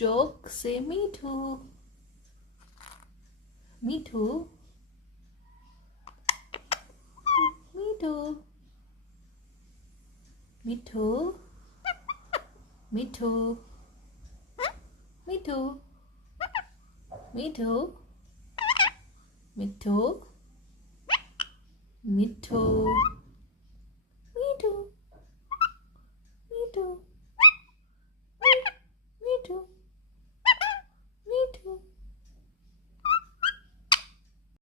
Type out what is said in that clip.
Ashok, say me too. Me too. Me too. Me too. Me too. Me too. Me too. Me too. Me too. Me too. Me too. Me too.